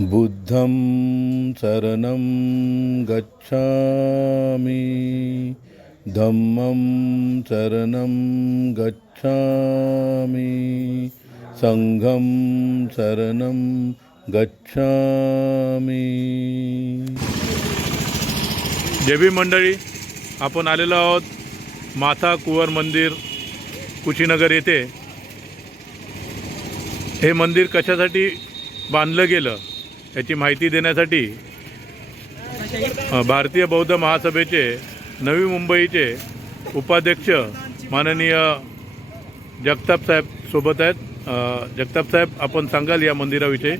बुद्धं शरणं गच्छामि। धम्मं शरणं गच्छामि। सङ्घं शरणं गच्छामि। देवी मंडळी आपण आलेलो आहोत माथा कुंवर मंदिर कुशीनगर येथे. हे मंदिर कशासाठी बांधलं गेलं? याची माहिती देण्यासाठी भारतीय बौद्ध महासभेचे नवी मुंबईचे उपाध्यक्ष माननीय जगताप साहेब सोबत आहेत. जगताप साहेब आपण सांगाल या मंदिराविषयी?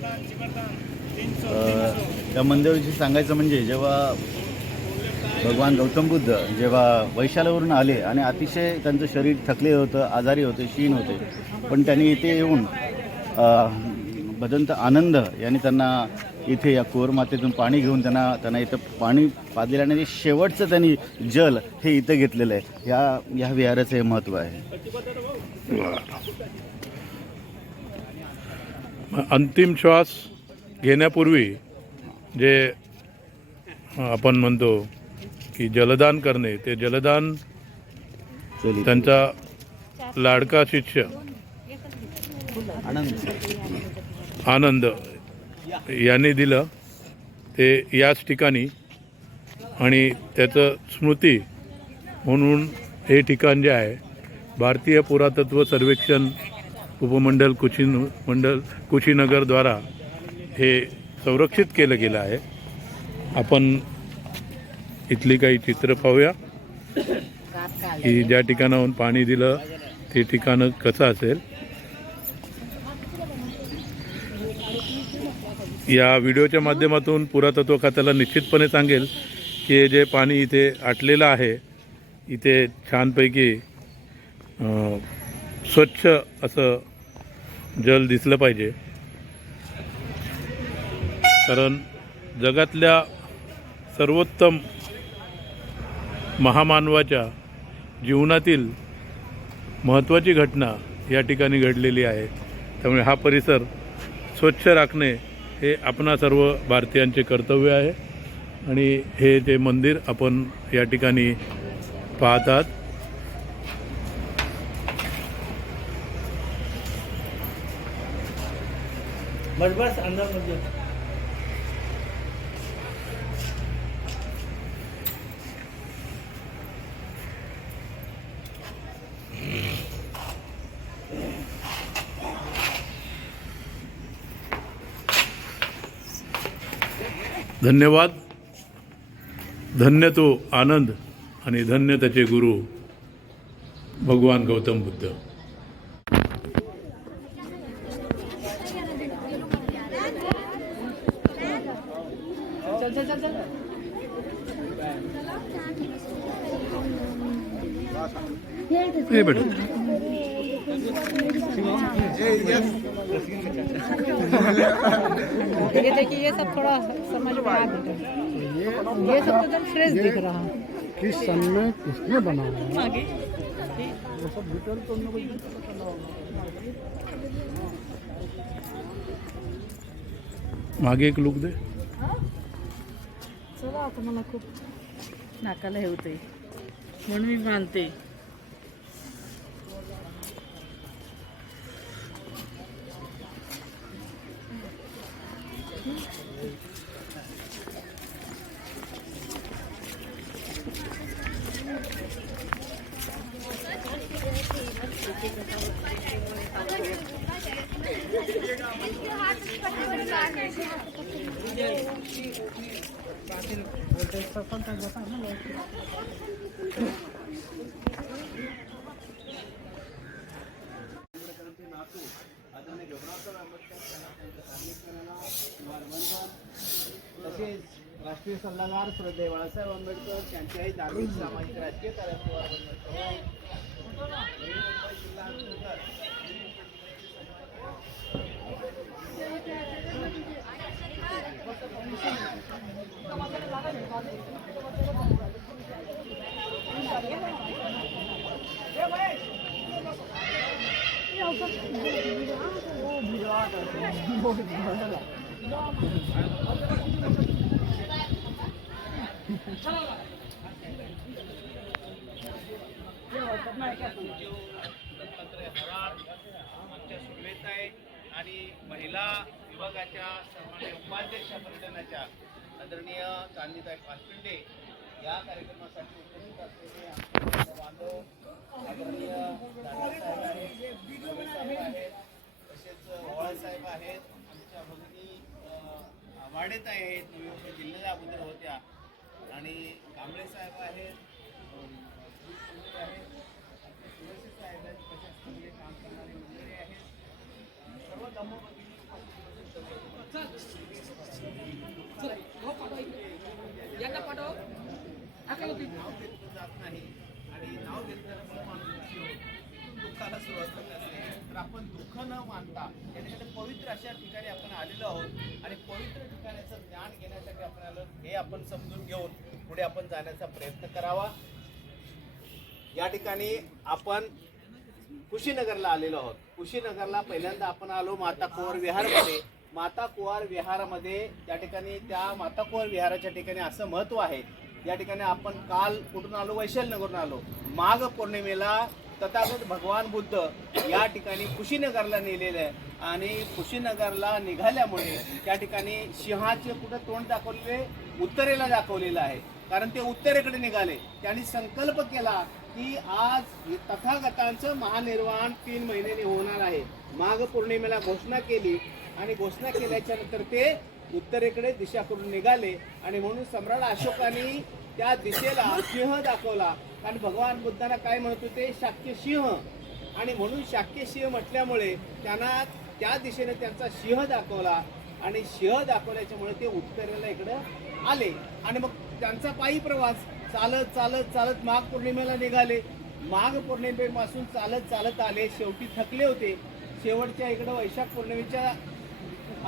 त्या या मंदिराविषयी सांगायचं म्हणजे जेव्हा भगवान गौतम बुद्ध जेव्हा वैशाल्यावरून आले आणि अतिशय त्यांचं शरीर थकले होतं आजारी होते क्षीण होते पण त्यांनी इथे येऊन भदंत आनंद यांनी त्यांना इथे या कोरमातेतून पाणी घेऊन त्यांना त्यांना इथं पाणी पाजलेलं आणि शेवटचं त्यांनी जल हे इथं घेतलेलं आहे. ह्या ह्या विहाराचं हे महत्त्व आहे. अंतिम श्वास घेण्यापूर्वी जे आपण म्हणतो की जलदान करणे ते जलदान. त्यांचा लाडका शिष्य. आनंद. आनंद यांनी दिलं. ते याच ठिकाणी आणि त्याचं स्मृती म्हणून हे ठिकाण जे आहे भारतीय पुरातत्व सर्वेक्षण उपमंडल कुशीन मंडल कुशीनगरद्वारा हे संरक्षित केलं गेलं आहे. आपण इथली काही चित्र पाहूया. की ज्या ठिकाणाहून पाणी दिलं ते ठिकाणं कसं असेल? या व्हिडिओच्या माध्यमातून पुरातत्व खात्याला निश्चितपणे सांगेल की जे पाणी इथे आटलेलं आहे इथे छानपैकी स्वच्छ असं जल दिसलं पाहिजे. कारण जगातल्या सर्वोत्तम महामानवाच्या जीवनातील महत्त्वाची घटना या ठिकाणी घडलेली आहे. त्यामुळे हा परिसर स्वच्छ राखणे हे आपणा सर्व भारतीयांचे कर्तव्य आहे. आणि हे जे मंदिर आपण या ठिकाणी पाहतात. बस बस अंदर धन्यवाद. धन्य तो आनंद आणि धन्य त्याचे गुरु भगवान गौतम बुद्ध. हे बेटा. ये देखिए ये सब थोड़ा समझ में आ गया। ये सब तो एकदम फ्रेश दिख रहा है। किस सन में किसने बनाया है? मागे एक लुक दे। चला आता मला खूप. नाकाला हे होते म्हणून मी मानते. सल्लागार श्रद्धे बाळासाहेब आंबेडकर त्यांच्याही धार्मिक सामाजिक राजकीय कार्यात दत्तात्रय आदरणीय चांदीताई पाचपिंडे या कार्यक्रमासाठी उपस्थित असलेले आमचे बांधव आदरणीय दादासाहेब आहेत सुरे आहेत तसेच ओळासाहेब आहेत आमच्या भगिनी वाडेत आहेत नवी जिल्ह्याच्या अगोदर होत्या. आणि कांबळे साहेब आहेत अम, आहेत साहेब आहेत तसेच काम करणारे मंडळी आहेत. अ, सर्व धम्मभगिनी नाव घेतलं जात नाही आणि नाव घेतल्यामुळे माणूस दुःखाला सुरुवात होत असते. तर आपण दुःख न मानता या ठिकाणी पवित्र अशा ठिकाणी आपण आलेलो आहोत. आणि पवित्र ठिकाणाचं ज्ञान घेण्यासाठी आपण आलो हे आपण समजून घेऊन पुढे आपण जाण्याचा प्रयत्न करावा. या ठिकाणी आपण कुशीनगरला आलेलो आहोत. कुशीनगरला पहिल्यांदा आपण आलो माता कुंवर विहारमध्ये. माता कुंवर विहारामध्ये त्या ठिकाणी त्या माता कुंवर विहाराच्या ठिकाणी असं महत्त्व आहे. या ठिकाणी आपण काल कुठून आलो? वैशालनगरून आलो. माघ पौर्णिमेला तथागत भगवान बुद्ध या ठिकाणी कुशीनगरला नेलेले आहे. आणि कुशीनगरला निघाल्यामुळे त्या ठिकाणी सिंहाचे कुठं तोंड दाखवलेले उत्तरेला दाखवलेलं आहे. कारण ते उत्तरेकडे निघाले. त्यांनी संकल्प केला की आज तथागतांचं महानिर्वाण तीन महिन्यांनी होणार आहे. माघ पौर्णिमेला घोषणा केली आणि घोषणा केल्याच्यानंतर ते उत्तरेकडे दिशा करून निघाले आणि म्हणून सम्राट अशोकाने त्या दिशेला सिंह दाखवला. कारण भगवान बुद्धांना काय म्हणत होते? शाक्य सिंह. आणि म्हणून शाक्य सिंह म्हटल्यामुळे त्यांना त्या दिशेने त्यांचा सिंह दाखवला. आणि सिंह दाखवल्याच्यामुळे ते उत्तरेला इकडं आले. आणि मग त्यांचा पायी प्रवास. चालत चालत चालत माघ पौर्णिमेला निघाले. माघ पौर्णिमेपासून चालत चालत आले. शेवटी थकले होते. शेवटच्या इकडं वैशाख पौर्णिमेच्या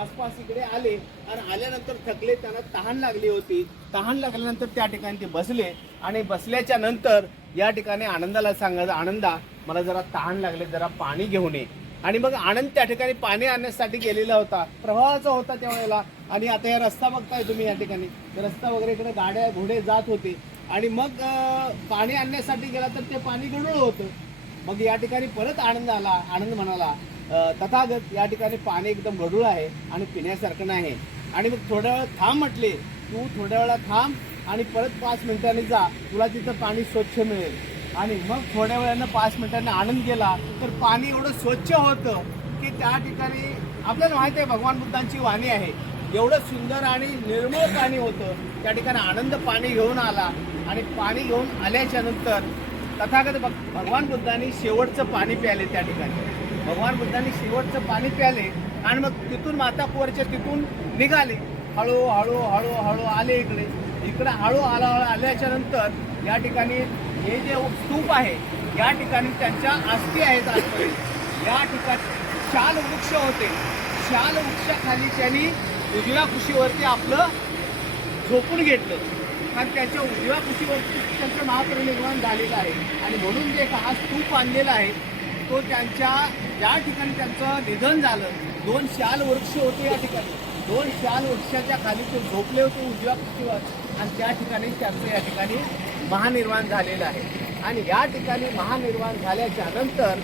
आसपास इकडे आले आणि आल्यानंतर थकले त्यांना तहान लागली होती. तहान लागल्यानंतर त्या ठिकाणी ते बसले आणि बसल्याच्या नंतर या ठिकाणी आनंदाला सांगायचं आनंदा मला जरा तहान लागले जरा पाणी घेऊन ये. आणि मग आनंद त्या ठिकाणी पाणी आणण्यासाठी गेलेला होता. प्रवाहाचा होता त्यावेळेला आणि आता या रस्ता बघताय तुम्ही या ठिकाणी. रस्ता वगैरे इकडे गाड्या घोडे जात होते. आणि मग पाणी आणण्यासाठी गेला तर ते पाणी गडूळ होतं. मग या ठिकाणी परत आनंद आला. आनंद म्हणाला तथागत या ठिकाणी पाणी एकदम गढूळ आहे आणि पिण्यासारखं नाही. आणि मग थोड्या वेळा थांब म्हटले तू थोड्या वेळा थांब आणि परत पाच मिनिटांनी जा. तुला तिथं पाणी स्वच्छ मिळेल. आणि मग थोड्या वेळानं पाच मिनिटांनी आनंद गेला तर पाणी एवढं स्वच्छ होतं की त्या ठिकाणी आपल्याला माहिती आहे भगवान बुद्धांची वाणी आहे. एवढं सुंदर आणि निर्मळ पाणी होतं. त्या ठिकाणी आनंद पाणी घेऊन आला. आणि पाणी घेऊन आल्याच्यानंतर तथागत भग- भगवान बुद्धांनी शेवटचं पाणी प्यायले त्या ठिकाणी. भगवान बुद्धांनी शेवटचं पाणी प्याले आणि मग तिथून माता तिथून निघाले. हळू हळू हळू हळू आले इकडे. इकडे हळू आला हळू आल्याच्यानंतर या ठिकाणी हे जे स्तूप आहे या ठिकाणी त्यांच्या अस्थी आहेत आजपर्यंत या ठिकाणी शाल वृक्ष होते. शाल वृक्षाखाली त्यांनी उजव्या कुशीवरती आपलं झोपून घेतलं. आणि त्याच्या उजव्या कुशीवरती त्यांचं महाप्रनिर्माण झालेलं आहे. आणि म्हणून जे हा स्तूप आणलेला आहे तो त्यांच्या ज्या ठिकाणी त्यांचं निधन झालं दोन शाल वृक्ष होते या ठिकाणी. दोन शाल वृक्षाच्या खाली ते झोपले होते उजव्या कुशीवर आणि त्या ठिकाणी त्यांचं या ठिकाणी महानिर्वाण झालेलं आहे. आणि या ठिकाणी महानिर्वाण झाल्याच्यानंतर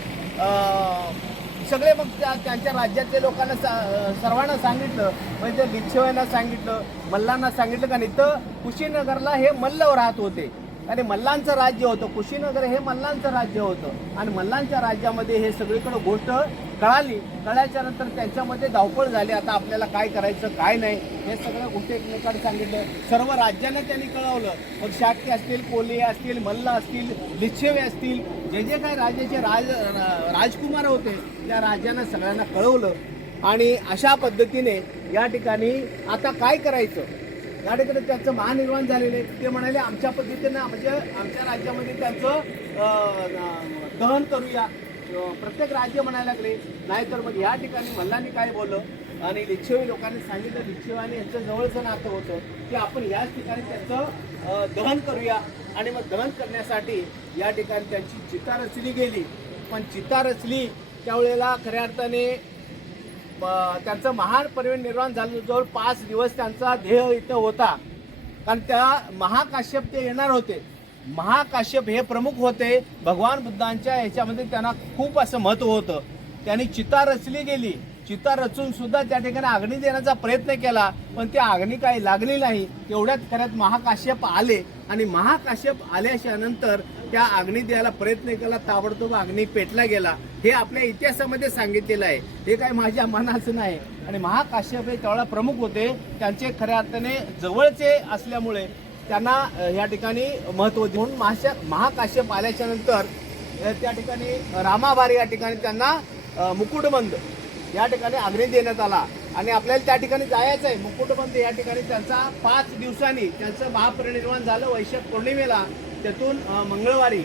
सगळे मग त्या त्यांच्या राज्यातल्या लोकांना सा- सर्वांना सांगितलं म्हणजे लिच्छवांना सांगितलं मल्लांना सांगितलं का नाही तर कुशीनगरला हे मल्ल राहत होते. आणि मल्लांचं राज्य होतं. कुशीनगर हे मल्लांचं राज्य होतं. आणि मल्लांच्या राज्यामध्ये हे सगळीकडे गोष्ट कळाली. कळायच्या नंतर त्यांच्यामध्ये धावपळ झाली. आता आपल्याला काय करायचं काय नाही हे सगळं गोष्टी एकमेकांनी सांगितलं. सर्व राज्यांना त्यांनी कळवलं. मग शाक्य असतील कोल्हे असतील मल्ल असतील लिच्छेवे असतील जे जे काही राज्याचे राज राजकुमार होते त्या राज्यांना सगळ्यांना कळवलं. आणि अशा पद्धतीने या ठिकाणी आता काय करायचं? या ठिकाणी त्यांचं महानिर्माण झालेलं आहे. ते म्हणाले आमच्या पद्धतीनं म्हणजे आमच्या राज्यामध्ये त्यांचं दहन करूया. प्रत्येक राज्य म्हणायला लागले. नाहीतर मग या ठिकाणी मल्लांनी काय बोललं? आणि लिच्छवी लोकांनी सांगितलं लिच्छवी आणि यांचं जवळचं नातं होतं की आपण याच ठिकाणी त्यांचं दहन करूया. आणि मग दहन करण्यासाठी या ठिकाणी त्यांची चिता रचली गेली. पण चिता रचली त्यावेळेला खऱ्या अर्थाने त्यांचं महान परिनिर्वाण झालं. जवळ पाच दिवस त्यांचा ध्येय इथं होता. कारण त्या महाकाश्यप ते येणार होते. महाकाश्यप हे प्रमुख होते. भगवान बुद्धांच्या ह्याच्यामध्ये त्यांना खूप असं महत्त्व होतं. त्यांनी चिता रचली गेली. चिता रचून सुद्धा त्या ठिकाणी अग्नी देण्याचा प्रयत्न केला पण ती अग्नी काही लागली नाही. तेवढ्यात खऱ्यात महाकाश्यप आले आणि महाकाश्यप आल्याच्यानंतर त्या अग्नी द्यायला प्रयत्न केला ताबडतोब अग्नी पेटला गेला. हे आपल्या इतिहासामध्ये सांगितलेलं आहे. हे काय माझ्या मनाचं नाही. आणि महाकाश्यप हे त्यावेळेला प्रमुख होते. त्यांचे खऱ्या अर्थाने जवळचे असल्यामुळे त्यांना या ठिकाणी महत्त्व देऊन महाशा महाकाश्यप आल्याच्यानंतर त्या ठिकाणी रामाभारी या ठिकाणी त्यांना मुकुटबंद या ठिकाणी आग्रह देण्यात आला. आणि आपल्याला त्या ठिकाणी जायचं आहे. मुकुटपंत या ठिकाणी त्यांचा पाच दिवसांनी त्यांचं महापरिनिर्वाण झालं. वैशाख पौर्णिमेला त्यातून मंगळवारी.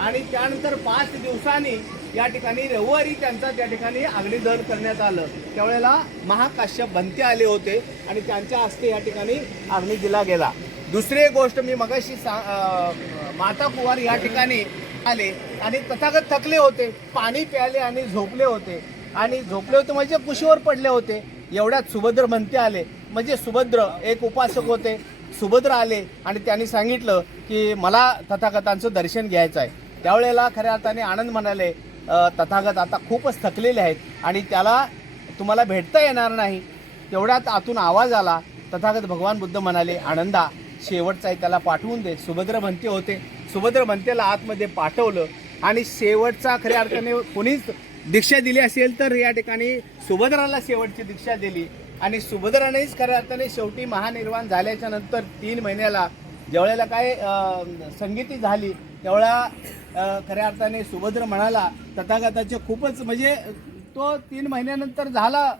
आणि त्यानंतर पाच दिवसांनी या ठिकाणी रविवारी त्यांचा त्या ठिकाणी अग्निदहन करण्यात आलं. त्यावेळेला महाकाश्यप भंते आले होते आणि त्यांच्या हस्ते या ठिकाणी अग्नी दिला गेला. दुसरी गोष्ट मी मगाशी सा माता कुवार या ठिकाणी आले आणि तथागत थकले होते. पाणी प्याले आणि झोपले होते. आणि झोपले होते म्हणजे कुशीवर पडले होते. एवढ्यात सुभद्र म्हणते आले. म्हणजे सुभद्र एक उपासक होते. सुभद्र आले आणि त्यांनी सांगितलं की मला तथागतांचं दर्शन घ्यायचं आहे. त्यावेळेला खऱ्या अर्थाने आनंद म्हणाले तथागत आता खूपच थकलेले आहेत आणि त्याला तुम्हाला भेटता येणार नाही. तेवढ्यात आतून आवाज आला. तथागत भगवान बुद्ध म्हणाले आनंदा शेवटचा आहे त्याला पाठवून दे. सुभद्र म्हणते होते. सुभद्र म्हणतेला आतमध्ये पाठवलं आणि शेवटचा खऱ्या अर्थाने कोणीच दीक्षा दिली असेल तर या ठिकाणी सुभद्राला शेवटची दीक्षा दिली. आणि सुभद्रानेच खऱ्या अर्थाने शेवटी महानिर्वाण झाल्याच्यानंतर तीन महिन्याला ज्यावेळेला काय संगीती झाली त्यावेळेला खऱ्या अर्थाने सुभद्र म्हणाला तथागताचे खूपच म्हणजे तो तीन महिन्यानंतर झाला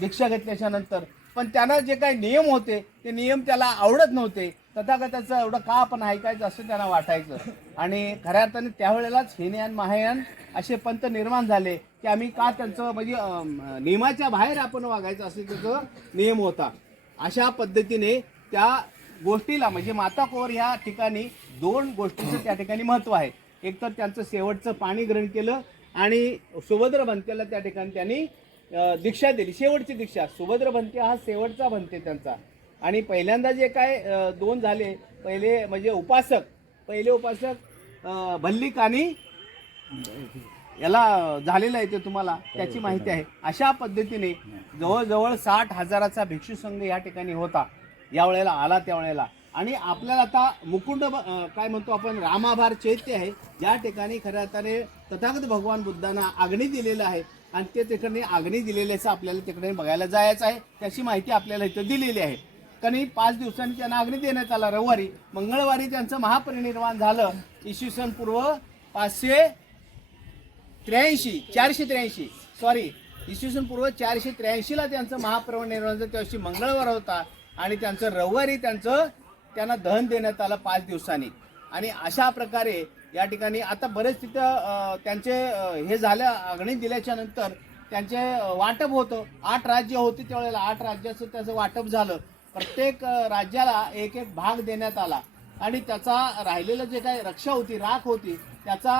दीक्षा घेतल्याच्या नंतर. पण त्यांना जे काही नियम होते ते नियम त्याला आवडत नव्हते. तथागताचं एवढं का आपण ऐकायचं असं त्यांना वाटायचं. आणि खऱ्या अर्थाने त्यावेळेलाच हिनयान महायान असे पंत निर्माण झाले की आम्ही का त्यांचं म्हणजे नियमाच्या बाहेर आपण वागायचं असं त्याचं नियम होता. अशा पद्धतीने त्या गोष्टीला म्हणजे माता कोर ह्या ठिकाणी दोन गोष्टीचं त्या ठिकाणी महत्त्व आहे. एक तर त्यांचं शेवटचं पाणी ग्रहण केलं आणि सुभद्र भंतेला त्या ठिकाणी त्यांनी दीक्षा दिली. शेवटची दीक्षा. सुभद्र भंते हा शेवटचा भंते त्यांचा. आणि पहिल्यांदा जे काय दोन झाले. पहिले म्हणजे उपासक. पहिले उपासक भल्लिक आणि याला झालेलं आहे ते तुम्हाला त्याची माहिती आहे. अशा पद्धतीने जवळजवळ साठ हजाराचा भिक्षू संघ या ठिकाणी होता. या वेळेला आला त्या वेळेला आणि आपल्याला आता मुकुंड काय म्हणतो आपण रामाभार चैत्य आहे. या ठिकाणी खऱ्या अर्थाने तथागत भगवान बुद्धांना अग्नी दिलेलं आहे. आणि ते तिकडे अग्नी दिलेल्याचं आपल्याला तिकडे बघायला जायचं आहे. त्याची माहिती आपल्याला इथं दिलेली आहे. कारण पाच दिवसांनी त्यांना अग्नी देण्यात आला. रविवारी मंगळवारी त्यांचं महापरिनिर्वाण झालं. इसवी सन पूर्व पाचशे त्र्याऐंशी चारशे त्र्याऐंशी. सॉरी इसवी सन पूर्व चारशे त्र्याऐंशीला त्यांचं महाप्रवण निर्माण त्या दिवशी मंगळवार होता आणि त्यांचं रविवारी त्यांचं त्यांना दहन देण्यात आलं पाच दिवसांनी. आणि अशा प्रकारे या ठिकाणी आता बरेच तिथं त्यांचे हे झालं अग्नी दिल्याच्या नंतर त्यांचे वाटप होतं. आठ राज्य होती त्यावेळेला. आठ राज्याचं त्याचं वाटप झालं. प्रत्येक राज्याला एक एक भाग देण्यात आला. आणि त्याचा राहिलेलं जे काही रक्षा होती राख होती त्याचा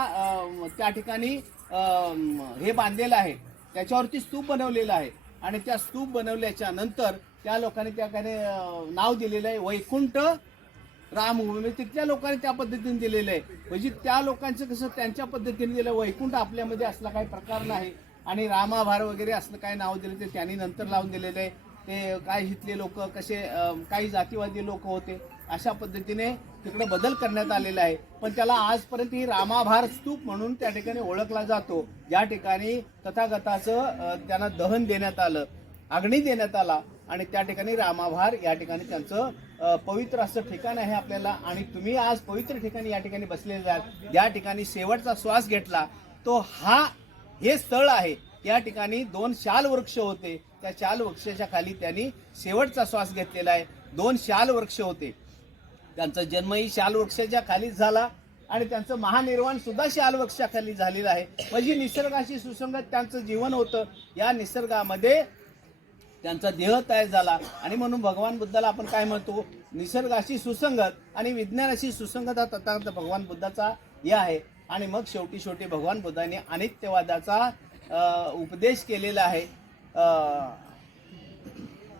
त्या ठिकाणी हे बांधलेलं आहे. त्याच्यावरती स्तूप बनवलेला आहे. आणि त्या स्तूप बनवल्याच्या नंतर त्या लोकांनी त्या काही नाव दिलेलं आहे वैकुंठ रामभूमी. तिथल्या लोकांनी त्या पद्धतीने दिलेलं आहे. म्हणजे त्या लोकांचं कसं त्यांच्या पद्धतीने दिलं वैकुंठ आपल्यामध्ये असला काही प्रकार नाही. आणि रामाभार वगैरे असलं काय नाव दिलं ते त्यांनी नंतर लावून दिलेलं आहे. ते काय इथले लोक कसे काही जातीवादी लोक होते. अशा पद्धतीने तिकडे बदल करण्यात आलेला आहे. पण त्याला आजपर्यंत ही रामाभार स्तूप म्हणून त्या ठिकाणी ओळखला जातो. या ठिकाणी तथागताचं त्यांना दहन देण्यात आलं अग्नी देण्यात आला आणि त्या ठिकाणी रामाभार या ठिकाणी त्यांचं पवित्र असं ठिकाण आहे आपल्याला. आणि तुम्ही आज पवित्र ठिकाणी या ठिकाणी बसलेले आहात या ठिकाणी शेवटचा श्वास घेतला तो हा हे स्थळ आहे. या ठिकाणी दोन शाल वृक्ष होते. त्या शाल वृक्षाच्या खाली त्यांनी शेवटचा श्वास घेतलेला आहे. दोन शाल वृक्ष होते. त्यांचा जन्मही शाल वृक्षाच्या खालीच झाला आणि त्यांचं महानिर्वाण सुद्धा शाल वृक्षाखाली झालेलं आहे. म्हणजे निसर्गाशी सुसंगत त्यांचं जीवन होतं या निसर्गामध्ये त्यांचा देह तयार झाला. आणि म्हणून भगवान बुद्धाला आपण काय म्हणतो? निसर्गाशी सुसंगत आणि विज्ञानाशी सुसंगत हा तथा भगवान बुद्धाचा हे आहे. आणि मग शेवटी शेवटी भगवान बुद्धाने अनित्यवादाचा उपदेश केलेला आहे.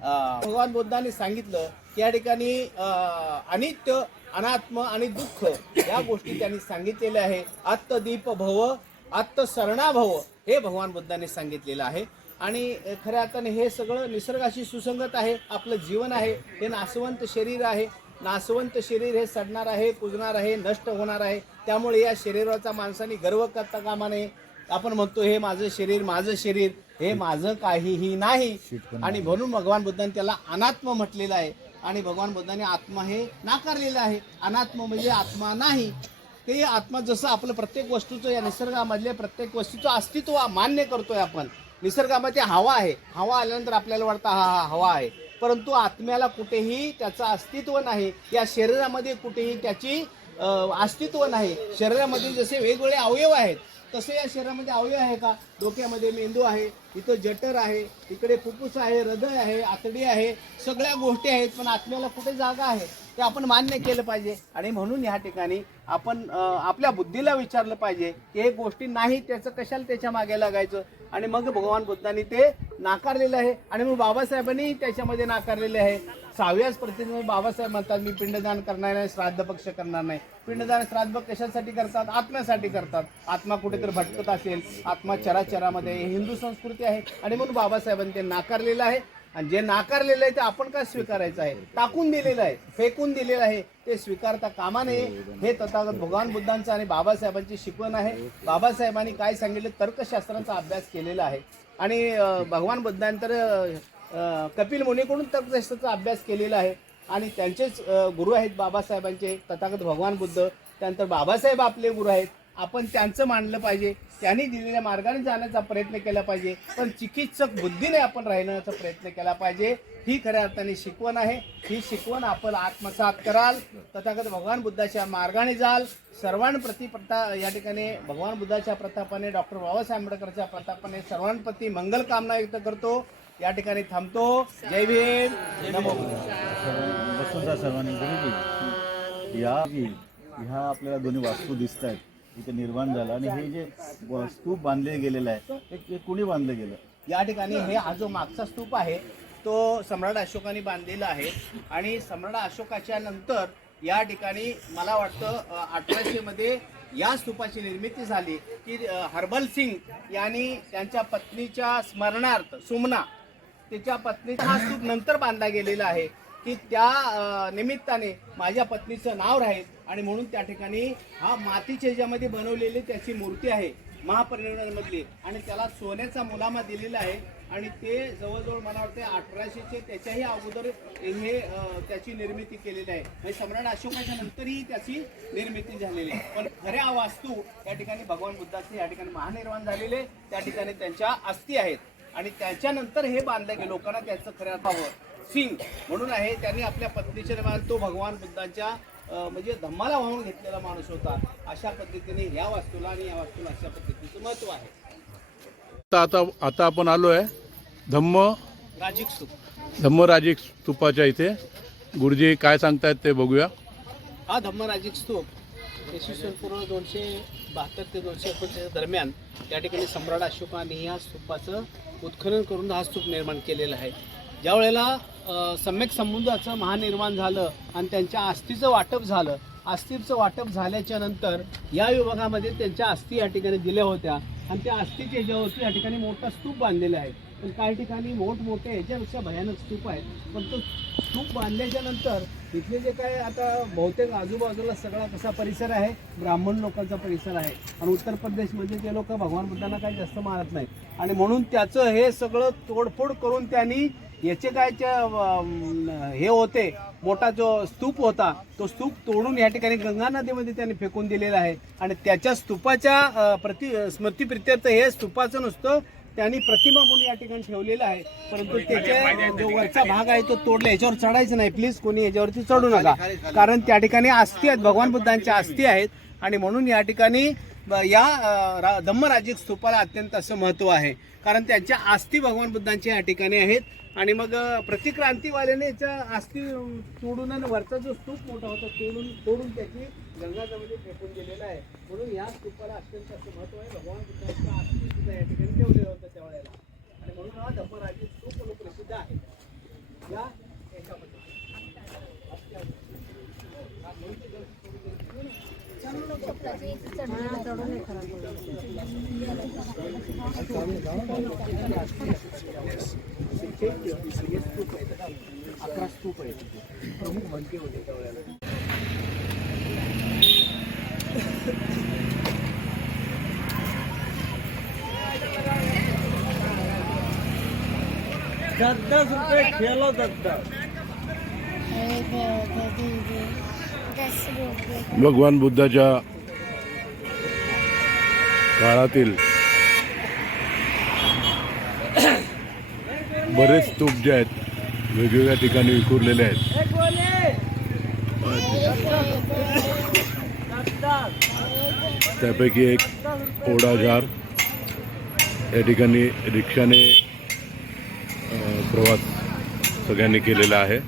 भगवान बुद्धांनी सांगितलं की या ठिकाणी अनित्य अनात्म आणि दुःख या गोष्टी त्यांनी सांगितलेल्या आहे. आत्मदीप भव आत्मसरणा भव हे भगवान बुद्धांनी सांगितलेलं आहे. आणि खऱ्या अर्थाने हे सगळं निसर्गाशी सुसंगत आहे आपलं जीवन आहे हे नासवंत शरीर आहे. नासवंत शरीर हे सडणार आहे कुजणार आहे नष्ट होणार आहे. त्यामुळे या शरीराचा माणसाने गर्व करता कामा नये. आपण म्हणतो हे माझं शरीर माझं शरीर. हे माझं काहीही नाही. आणि म्हणून भगवान बुद्धांनी त्याला अनात्म म्हटलेलं आहे. आणि भगवान बुद्धांनी आत्मा हे नाकारलेलं आहे. अनात्म म्हणजे आत्मा नाही. ते आत्मा जसं आपलं प्रत्येक वस्तूचं या निसर्गामधल्या प्रत्येक वस्तूचं अस्तित्व मान्य करतोय आपण. निसर्गामध्ये हवा आहे. हवा आल्यानंतर आपल्याला वाटतं हा हा हवा आहे. परंतु आत्म्याला कुठेही त्याचं अस्तित्व नाही. या शरीरामध्ये कुठेही त्याची अस्तित्व नाही. शरीरामध्ये जसे वेगवेगळे अवयव आहेत तसे या शरीरामध्ये अवयव आहे का? डोक्यामध्ये मेंदू आहे इथं जटर आहे इकडे फुफ्फुस आहे हृदय आहे आतडी आहे सगळ्या गोष्टी आहेत पण आत्म्याला कुठे जागा आहे? ते आपण मान्य केलं पाहिजे. आणि म्हणून ह्या ठिकाणी आपण आपल्या बुद्धीला विचारलं पाहिजे की हे गोष्टी नाही त्याचं कशाला त्याच्यामागे लागायचं? आणि मग भगवान बुद्धांनी ते नाकारलेलं आहे. आणि मग बाबासाहेबांनी त्याच्यामध्ये नाकारलेले आहे. सहाव्याच प्रतिनिधी बाबासाहेब म्हणतात मी पिंडदान करणार नाही श्राद्ध पक्ष करणार नाही. पिंडदान श्राद्ध कशासाठी करतात? आत्म्यासाठी करतात. आत्मा कुठेतरी भटकत असेल. आत्मा चराचरामध्ये हिंदू संस्कृती आहे. आणि म्हणून बाबासाहेबांनी ते नाकारलेलं आहे. आणि जे नाकारलेलं आहे ते आपण काय स्वीकारायचं आहे? टाकून दिलेलं आहे फेकून दिलेलं आहे ते स्वीकारता कामा नये. हे तथागत भगवान बुद्धांचं आणि बाबासाहेबांची शिकवण आहे. बाबासाहेबांनी काय सांगितलं? तर्कशास्त्राचा अभ्यास केलेला आहे. आणि भगवान बुद्धांतर कपिल मुनीकडून तर्कशास्त्राचा अभ्यास केलेला आहे. आणि त्यांचेच गुरु आहेत बाबासाहेबांचे तथागत भगवान बुद्ध. त्यानंतर बाबासाहेब आपले गुरु आहेत. आपण त्यांचं मानलं पाहिजे. त्यांनी दिलेल्या मार्गाने जाण्याचा प्रयत्न केला पाहिजे. पण चिकित्सक बुद्धीने आपण राहण्याचा प्रयत्न केला पाहिजे. ही खऱ्या अर्थाने शिकवण आहे. ही शिकवण आपण आत्मसात कराल. तथागत भगवान बुद्धाच्या मार्गाने जाल. सर्वांप्रती प्रता या ठिकाणी भगवान बुद्धाच्या प्रतापाने डॉक्टर बाबासाहेब आंबेडकरच्या प्रतापाने सर्वांप्रती मंगल कामना व्यक्त करतो. या ठिकाणी थांबतो. जय भीम. नमो सर्वांनी. या ह्या आपल्याला दोन्ही वास्तू दिसत आहेत इथे निर्माण झालं. आणि हे जे स्तूप बांधले गेलेलं आहे ते कुणी बांधलं गेलं? या ठिकाणी हे हा जो मागचा स्तूप आहे तो सम्राट अशोकाने बांधलेला आहे. आणि सम्राट अशोकाच्या नंतर या ठिकाणी मला वाटतं अठराशे मध्ये या स्तूपाची निर्मिती झाली की हरबल हर्बल सिंग यांनी त्यांच्या पत्नीच्या स्मरणार्थ सुमना तिच्या पत्नीचा हा स्तूप नंतर बांधला गेलेला आहे. की त्या निमित्ताने माझ्या पत्नीचं नाव राहील आणि म्हणून त्या ठिकाणी हा मातीच्या ह्याच्यामध्ये बनवलेली त्याची मूर्ती आहे महापरिनिर्वाणमधली. आणि त्याला सोन्याचा मुलामा दिलेला आहे आणि ते जवळजवळ मला वाटते अठराशेचे त्याच्याही अगोदर हे त्याची निर्मिती केलेली आहे. म्हणजे सम्राट अशोकाच्या नंतरही त्याची निर्मिती झालेली आहे. पण खऱ्या वास्तू त्या ठिकाणी भगवान बुद्धाचे या ठिकाणी महानिर्माण झालेले त्या ठिकाणी त्यांच्या अस्थी आहेत. आणि त्याच्यानंतर हे बांधलं गेलं. लोकांना त्याचं खऱ्या अर्थावर सिंग म्हणून आहे त्यांनी आपल्या पत्नीच्या निर्माण तो भगवान बुद्धांच्या म्हणजे धम्माला वाहून घेतलेला माणूस होता. अशा पद्धतीने ह्या वास्तूला आणि या वास्तूला अशा पद्धतीचं महत्त्व आहे. आता आता आता आपण आलो आहे धम्म राजिक स्तूप. धम्मराजी स्तूपाच्या इथे. गुरुजी काय सांगतायत ते बघूया. हा धम्मराजिक स्तूप. इसवी पूर्व दोनशे बहात्तर ते दोनशे एकोणचाळीस दरम्यान या ठिकाणी सम्राट अशोकाने ह्या स्तूपाचं उत्खनन करून हा स्तूप निर्माण केलेला आहे. ज्या वेळेला सम्यक समुद्राचं महानिर्माण झालं आणि त्यांच्या आस्थीचं वाटप झालं अस्थीचं वाटप झाल्याच्यानंतर या विभागामध्ये त्यांच्या अस्थी या ठिकाणी दिल्या होत्या आणि त्या अस्थीच्या ह्याच्यावरती या ठिकाणी मोठा स्तूप बांधलेला आहे. पण काही ठिकाणी मोठमोठे ह्याच्यापेक्षा भयानक स्तूप आहेत. पण तो स्तूप बांधल्याच्या नंतर इथले जे काय आता बहुतेक आजूबाजूला सगळा कसा परिसर आहे. ब्राह्मण लोकांचा परिसर आहे. आणि उत्तर प्रदेशमध्ये म्हणजे ते लोक भगवान बुद्धांना काही जास्त मानत नाही आणि म्हणून त्याचं हे सगळं तोडफोड करून त्यांनी याचे काय हे होते मोठा जो स्तूप होता तो स्तूप तोडून या ठिकाणी गंगा नदीमध्ये त्यांनी फेकून दिलेला आहे. आणि त्याच्या स्तूपाच्या प्रति स्मृतीप्रित्यर्थ हे स्तूपाचं नुसतं त्यांनी प्रतिमा म्हणून या ठिकाणी ठेवलेलं आहे. परंतु त्याच्या जो वरचा भाग आहे तो तोडला. याच्यावर चढायचं नाही. प्लीज कोणी याच्यावरती चढू नका. कारण त्या ठिकाणी अस्थी आहेत. भगवान बुद्धांच्या अस्थी आहेत. आणि म्हणून या ठिकाणी या धम्मराजिक स्तूपाला अत्यंत असं महत्त्व आहे. कारण त्यांच्या अस्थी भगवान बुद्धांच्या या ठिकाणी आहेत. आणि मग प्रतिक्रांतीवाल्याने याच्या आस्ती तोडून आणि वरचा जो स्तूप मोठा होता तोडून तोडून त्याची गंगाजमध्ये फेकून दिलेला आहे. म्हणून या स्तूपाला अत्यंत असं महत्त्व आहे. भगवान बुद्धांचा अस्थी सुद्धा या ठिकाणी ठेवलेलं होतं त्यावेळेला आणि म्हणून हा धम्मराजी स्तूप लोक प्रसिद्ध आहे. या याच्यामध्ये अकरा स्तूप आहे प्रमुख म्हणते होते त्यावेळेला दस रुपये खेलो दस दस भगवान बुद्धाच्या काळातील बरेच तूप जे आहेत वेगवेगळ्या ठिकाणी विखुरलेले आहेत. त्यापैकी एक ओढाझार या ठिकाणी रिक्षाने प्रवास सगळ्यांनी केलेला आहे.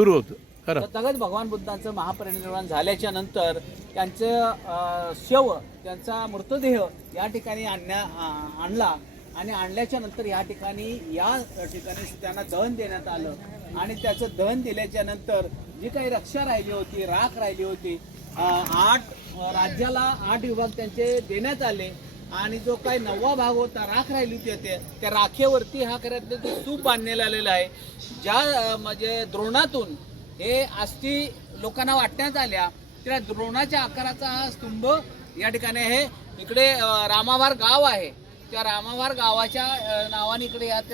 सुरू होतं. खरं. तगत भगवान बुद्धांचं महापरिनिर्वाण झाल्याच्यानंतर त्यांचं शव त्यांचा मृतदेह या ठिकाणी आणण्या आणला आणि आणल्याच्या नंतर या ठिकाणी या ठिकाणी त्यांना दहन देण्यात आलं. आणि त्याचं दहन दिल्याच्या नंतर जी काही रक्षा राहिली होती राख राहिली होती आठ राज्याला आठ विभाग त्यांचे देण्यात आले. आणि जो काही नववा भाग होता राख राहिली होती ते त्या राखेवरती हा खऱ्यात ते स्तूप बांधलेला आलेला आहे. ज्या म्हणजे द्रोणातून हे अस्थि लोकांना वाटण्यात आल्या त्या द्रोणाच्या आकाराचा हा स्तंभ या ठिकाणी आहे. इकडे रामाभार गाव आहे. त्या रामाभार गावाच्या नावाने इकडे यात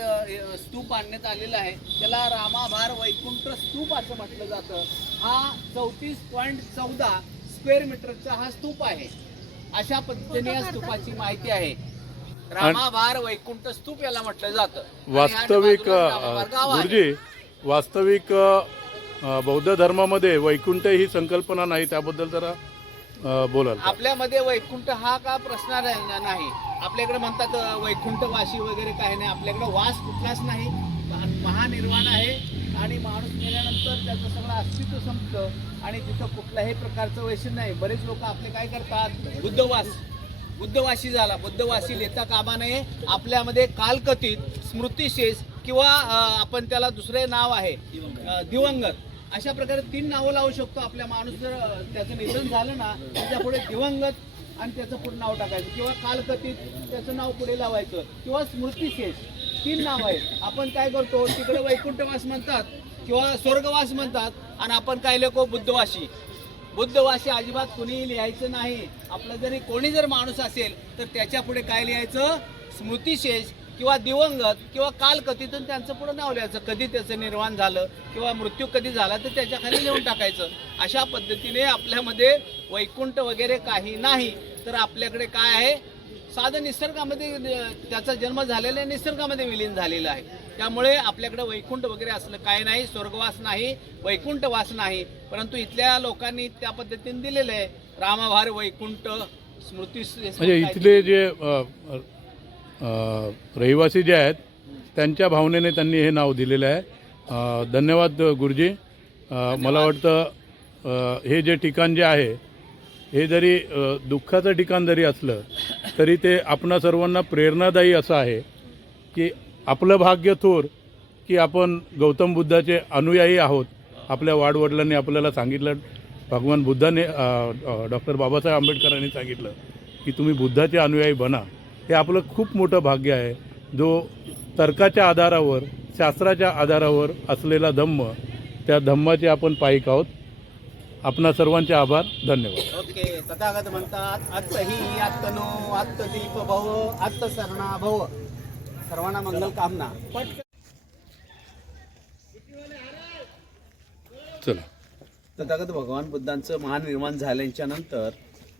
स्तूप बांधण्यात आलेला आहे. त्याला रामाभार वैकुंठ स्तूप असं म्हटलं जातं. हा चौतीस पॉईंट चौदा स्क्वेअर मीटरचा हा स्तूप आहे. अशा पद्धतीने या स्तूपाची माहिती आहे. रामाभार वैकुंठ स्तूप याला म्हटलं जातं. वास्तविक. गुरुजी वास्तविक बौद्ध धर्मामध्ये वैकुंठ ही संकल्पना नाही त्याबद्दल जरा का? आपल्यामध्ये वैकुंठ हा का प्रश्न नाही? आपल्याकडे म्हणतात अ, वैकुंठवासी वगैरे काही नाही. आपल्याकडे वास कुठलाच नाही. महा- महानिर्वाण आहे. आणि माणूस मेल्यानंतर त्याचं सगळं अस्तित्व संपतं आणि तिथं कुठल्याही प्रकारचं वैशिष्ट्य नाही. बरेच लोक आपले काय करतात? बुद्धवास. बुद्धवासी झाला. बुद्धवासी लेता कामा नये. आपल्यामध्ये कालकथित स्मृतिशेष किंवा आपण त्याला दुसरे नाव आहे दिवंगत. अशा प्रकारे तीन नावं लावू शकतो आपल्या माणूस. जर त्याचं निधन झालं ना त्याच्या पुढे दिवंगत आणि त्याचं पुढे नाव टाकायचं. किंवा कालकथित त्याचं नाव पुढे लावायचं. किंवा स्मृतिशेष. तीन नाव आहेत. आपण काय करतो तिकडे वैकुंठवास म्हणतात किंवा स्वर्गवास म्हणतात आणि आपण काय लोक बुद्धवासी. बुद्धवासी अजिबात कुणीही लिहायचं नाही. आपलं जरी कोणी जर माणूस असेल तर त्याच्या पुढे काय लिहायचं? स्मृतिशेष किंवा दिवंगत किंवा कालकथितून त्यांचं पुढे नाव लिहायचं. कधी त्याचं निर्माण झालं किंवा मृत्यू कधी झाला तर त्याच्याखाली लिहून टाकायचं. अशा पद्धतीने आपल्यामध्ये वैकुंठ वगैरे काही नाही. तर आपल्याकडे काय आहे? साधं निसर्गामध्ये त्याचा जन्म झालेला आहे निसर्गामध्ये विलीन झालेला आहे. त्यामुळे आपल्याकडे वैकुंठ वगैरे असलं काय नाही स्वर्गवास नाही वैकुंठवास नाही. परंतु इथल्या लोकांनी त्या पद्धतीने दिलेलं आहे. रामाभार वैकुंठ स्मृती म्हणजे इथले जे रहिवासी जे आहेत त्यांच्या भावनेने त्यांनी हे नाव दिलेलं आहे. धन्यवाद गुरुजी. मला वाटतं हे जे ठिकाण जे आहे हे जरी दुःखाचं ठिकाण जरी असलं तरी ते आपणा सर्वांना प्रेरणादायी असं आहे की आपलं भाग्य थोर की आपण गौतम बुद्धाचे अनुयायी आहोत. आपल्या वाडवडिलांनी आपल्याला सांगितलं भगवान बुद्धाने डॉक्टर बाबासाहेब आंबेडकरांनी सांगितलं की तुम्ही बुद्धाचे अनुयायी बना. हे आपलं खूप मोठं भाग्य आहे. जो तर्काच्या आधारावर शास्त्राच्या आधारावर असलेला धम्म त्या धम्माचे आपण पायिक आहोत. आपणा सर्वांचे आभार धन्यवाद. ओके तथागत म्हणतात आत्तही आत्तनो आत्तदीप भव आत्तसरणा भव सर्वांना मंगल कामना. चला. तथागत भगवान बुद्धांचं महानिर्माण झाल्याच्यानंतर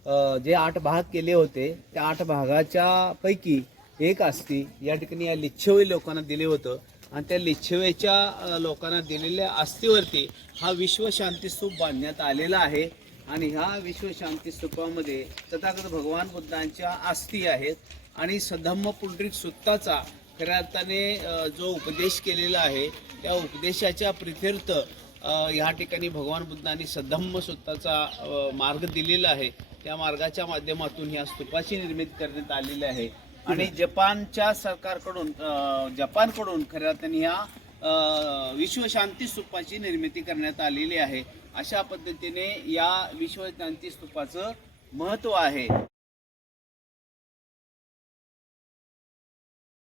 अ, जे आठ भाग केले होते त्या आठ भागाच्या पैकी एक असती या ठिकाणी या लिच्छवी लोकांना दिले होतं. आणि त्या लिच्छवेच्या लोकांना दिलेल्या आस्थीवरती हा विश्वशांती स्तूप बांधण्यात आलेला आहे. आणि ह्या विश्वशांती स्तूपामध्ये तथागत भगवान बुद्धांच्या आस्थी आहेत. आणि सधम्म पुंडरिक सुत्ताचा खऱ्या अर्थाने जो उपदेश केलेला आहे त्या उपदेशाच्या प्रित्यर्थ ह्या ठिकाणी भगवान बुद्धांनी सधम्म सुत्ताचा मार्ग दिलेला आहे. त्या मार्गाच्या माध्यमातून ह्या स्तूपाची निर्मिती करण्यात आलेली आहे. आणि जपानच्या सरकारकडून जपानकडून खऱ्या अर्थाने ह्या विश्वशांती स्तूपाची निर्मिती करण्यात आलेली आहे. अशा पद्धतीने या विश्वशांती स्तूपाचं महत्त्व आहे.